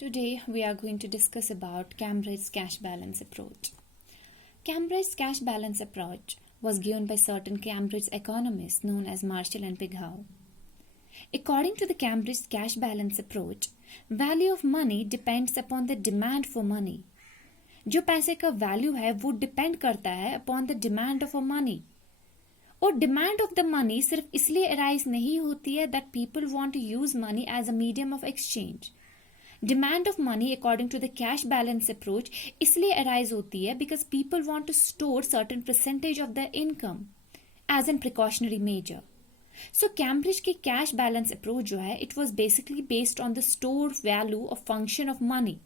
Today we are going to discuss about Cambridge's cash balance approach. Cambridge's cash balance approach was given by certain Cambridge economists known as Marshall and Pighow. According to the Cambridge cash balance approach, value of money depends upon the demand for money. जो पैसे का value है वो depend करता है upon the demand of money. और demand of the money सिर्फ इसलिए अराइज नहीं होती है that people want to use money as a medium of exchange. Demand of money according to the cash balance approach इसलिए arise होती है because people want to store certain percentage of the income as an precautionary measure. So Cambridge की cash balance approach जो है it was basically based on the store value of function of money.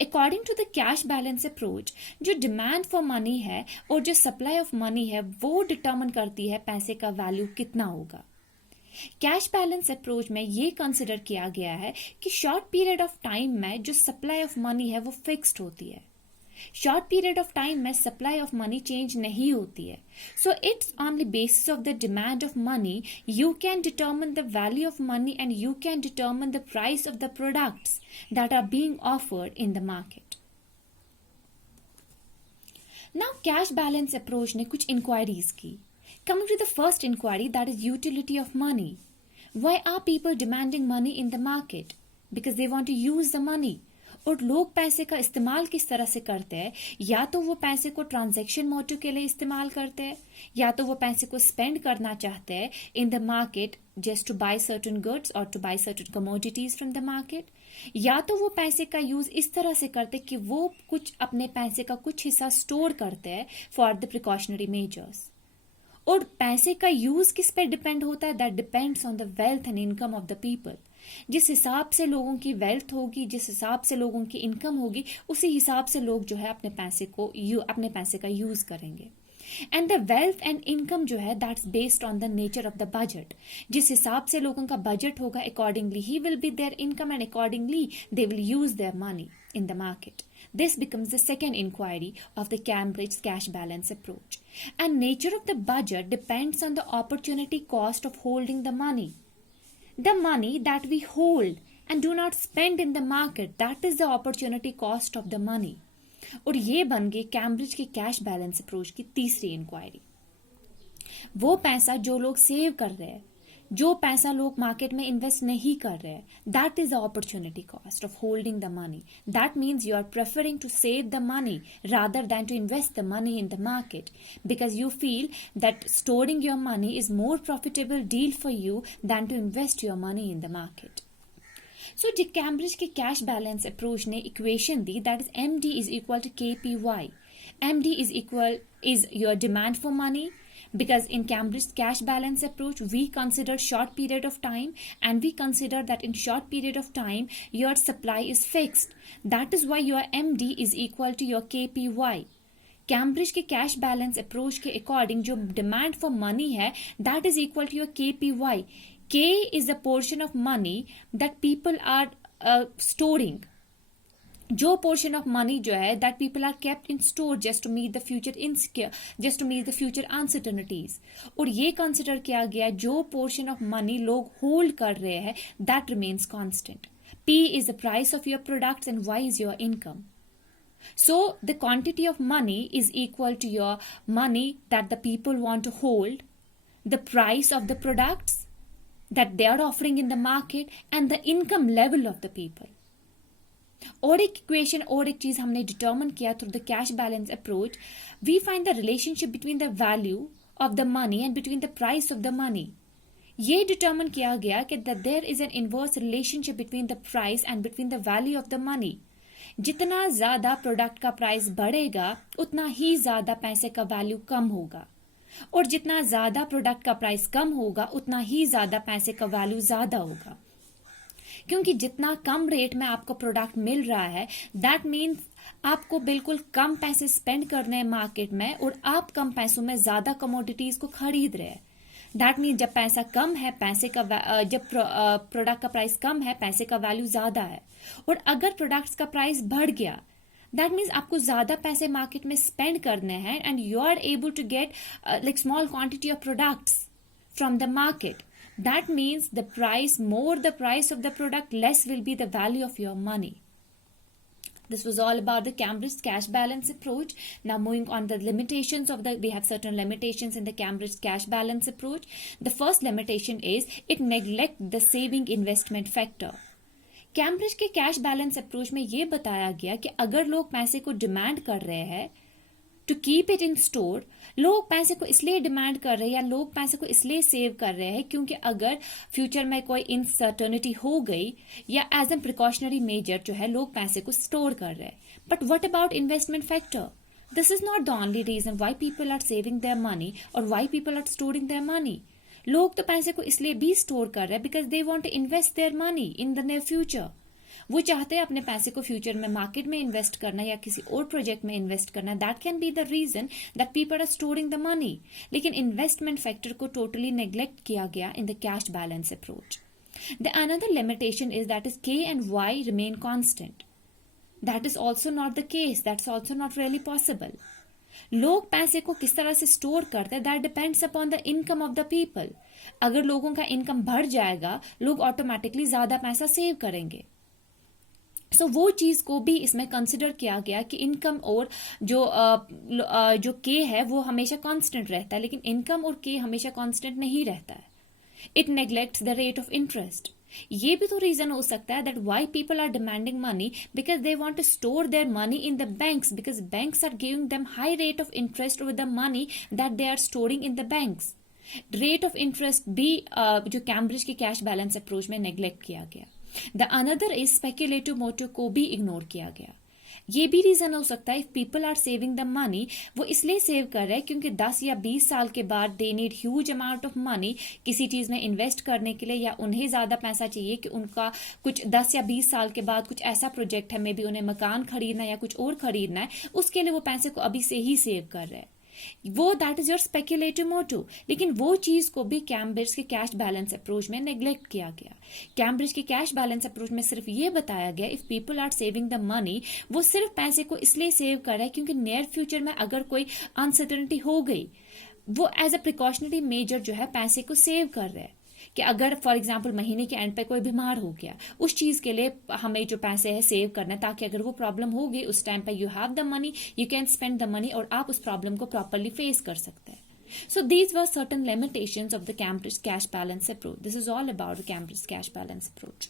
According to the cash balance approach जो demand for money है और जो supply of money है वो determine करती है पैसे का वैल्यू कितना होगा. कैश बैलेंस अप्रोच में ये कंसिडर किया गया है कि शॉर्ट पीरियड ऑफ टाइम में जो सप्लाई ऑफ मनी है वो फिक्स्ड होती है. शॉर्ट पीरियड ऑफ टाइम में सप्लाई ऑफ मनी चेंज नहीं होती है. So it's on the basis of the demand of money you can determine the value of money and you can determine the price of the products that are being offered in the market. Now cash balance approach ने कुछ inquiries की. Coming to the first inquiry, that is utility of money. Why are people demanding money in the market? Because they want to use the money. और लोग पैसे का इस्तेमाल किस तरह से करते हैं, या तो वो पैसे को ट्रांजैक्शन मोटिव के लिए इस्तेमाल करते हैं या तो वो पैसे को स्पेंड करना चाहते हैं in the market just to buy certain goods और to buy certain commodities from the market, या तो वो पैसे का यूज इस तरह से करते कि वो कुछ अपने पैसे का कुछ हिस्सा स्टोर करते हैं फॉर द प्रिकॉशनरी मेजर्स. और पैसे का यूज किस पे डिपेंड होता है, that depends on the wealth and income of the people. जिस हिसाब से लोगों की वेल्थ होगी, जिस हिसाब से लोगों की इनकम होगी, उसी हिसाब से लोग जो है अपने पैसे का यूज करेंगे. And the wealth and income जो है that's based on the nature of the budget. जिस हिसाब से लोगों का बजट होगा accordingly he will be there income and accordingly they will use their money in the market. This becomes the second inquiry of the Cambridge cash balance approach. And nature of the budget depends on the opportunity cost of holding the money. The money that we hold and do not spend in the market, that is the opportunity cost of the money. और ये बन गई Cambridge की cash balance approach की तीसरी inquiry. वो पैसा जो लोग सेव कर रहे हैं, जो पैसा लोग मार्केट में इन्वेस्ट नहीं कर रहे हैं, that is the opportunity cost of holding the money. That means you are preferring to save the money rather than to invest the money in the market because you feel that storing your money is more profitable deal for you than to invest your money in the market. So जो Cambridge के cash balance approach ने equation दी that is MD is equal to KPY. MD is your demand for money. Because in Cambridge cash balance approach, we consider short period of time and we consider that in short period of time, your supply is fixed. That is why your MD is equal to your KPY. Cambridge के cash balance approach के according जो demand for money है, that is equal to your KPY. K is the portion of money that people are storing. जो portion of money जो है that people are kept in store just to meet the future uncertainties. और ये consider किया गया जो portion of money लोग hold कर रहे हैं that remains constant. P is the price of your products and Y is your income. So the quantity of money is equal to your money that the people want to hold, the price of the products that they are offering in the market and the income level of the people. और एक equation और एक चीज हमने determine किया through the cash balance approach. We find the relationship between the value of the money and between the price of the money. ये determine किया गया कि there is an inverse relationship between the price and between the value of the money. जितना ज्यादा product का price बढ़ेगा उतना ही ज्यादा पैसे का वैल्यू कम होगा, और जितना ज्यादा प्रोडक्ट का प्राइस कम होगा उतना ही ज्यादा पैसे का वैल्यू ज्यादा होगा. क्योंकि जितना कम रेट में आपको प्रोडक्ट मिल रहा है दैट मीन्स आपको बिल्कुल कम पैसे स्पेंड करने हैं मार्केट में और आप कम पैसों में ज्यादा कमोडिटीज को खरीद रहे हैं. दैट मीन्स जब पैसा कम है जब प्रोडक्ट का प्राइस कम है पैसे का वैल्यू ज्यादा है. और अगर प्रोडक्ट्स का प्राइस बढ़ गया दैट मीन्स आपको ज्यादा पैसे मार्केट में स्पेंड करने हैं and you are able to get like small quantity of products from the market. That means the price, more the price of the product, less will be the value of your money. This was all about the Cambridge cash balance approach. Now moving on the limitations of we have certain limitations in the Cambridge cash balance approach. The first limitation is it neglect the saving investment factor. Cambridge के cash balance approach में ये बताया गया कि अगर लोग पैसे को डिमांड कर रहे हैं to keep it in store, लोग पैसे को इसलिए डिमांड कर रहे हैं या लोग पैसे को इसलिए सेव कर रहे हैं क्योंकि अगर फ्यूचर में कोई इनसर्टनिटी हो गई या एज एन प्रिकॉशनरी मेजर जो है लोग पैसे को स्टोर कर रहे हैं. But what about investment factor? This is not the only reason why people are saving their money और why people are storing their money. लोग तो पैसे को इसलिए भी स्टोर कर रहे हैं because they want to invest their money in the near future. वो चाहते हैं अपने पैसे को फ्यूचर में मार्केट में इन्वेस्ट करना या किसी और प्रोजेक्ट में इन्वेस्ट करना. That can be the reason that people are storing the money. लेकिन इन्वेस्टमेंट फैक्टर को टोटली नेग्लेक्ट किया गया in the cash balance approach. The another limitation is that is K and Y remain constant. That is also not the case. That's also not really possible. लोग पैसे को किस तरह से store करते हैं that depends upon the income of the people. अगर लोगों का इनकम बढ़ जाएगा लोग ऑटोमेटिकली ज्यादा पैसा सेव करेंगे. सो वो चीज को भी इसमें कंसिडर किया गया कि इनकम और जो के है वो हमेशा कांस्टेंट रहता है, लेकिन इनकम और के हमेशा कांस्टेंट नहीं रहता है. It neglects the rate of interest. ये भी तो रीजन हो सकता है that why people are demanding money because they want to store their money in the banks because banks are giving them high rate of interest with the money that they are storing in the banks. Rate of interest भी जो Cambridge के cash balance approach में neglect किया गया. The another is speculative motive को भी ignore किया गया. ये भी रीजन हो सकता है if people are saving the money, वो इसलिए सेव कर रहे हैं क्योंकि 10 या 20 साल के बाद they need huge amount of money किसी चीज में इन्वेस्ट करने के लिए, या उन्हें ज्यादा पैसा चाहिए कि उनका कुछ 10 या 20 साल के बाद कुछ ऐसा प्रोजेक्ट है, मे बी उन्हें मकान खरीदना है या कुछ और खरीदना है, उसके लिए वो पैसे को अभी से ही सेव कर रहे हैं. वो that is your speculative motive. लेकिन वो चीज को भी कैम्ब्रिज के कैश बैलेंस अप्रोच में नेग्लेक्ट किया गया. कैम्ब्रिज के कैश बैलेंस अप्रोच में सिर्फ ये बताया गया if people are saving the money, वो सिर्फ पैसे को इसलिए सेव कर रहा है क्योंकि नियर फ्यूचर में अगर कोई अनसर्टेनिटी हो गई, वो एज अ प्रिकॉशनरी मेजर जो है पैसे को सेव कर रहे हैं कि अगर फॉर एग्जाम्पल महीने के एंड पे कोई बीमार हो गया, उस चीज के लिए हमें जो पैसे है सेव करना है ताकि अगर वो प्रॉब्लम होगी उस टाइम पे you have the money, you can spend the money और आप उस प्रॉब्लम को प्रॉपरली फेस कर सकते हैं. So these were certain limitations of the Cambridge cash balance approach. This is all about the Cambridge cash balance approach.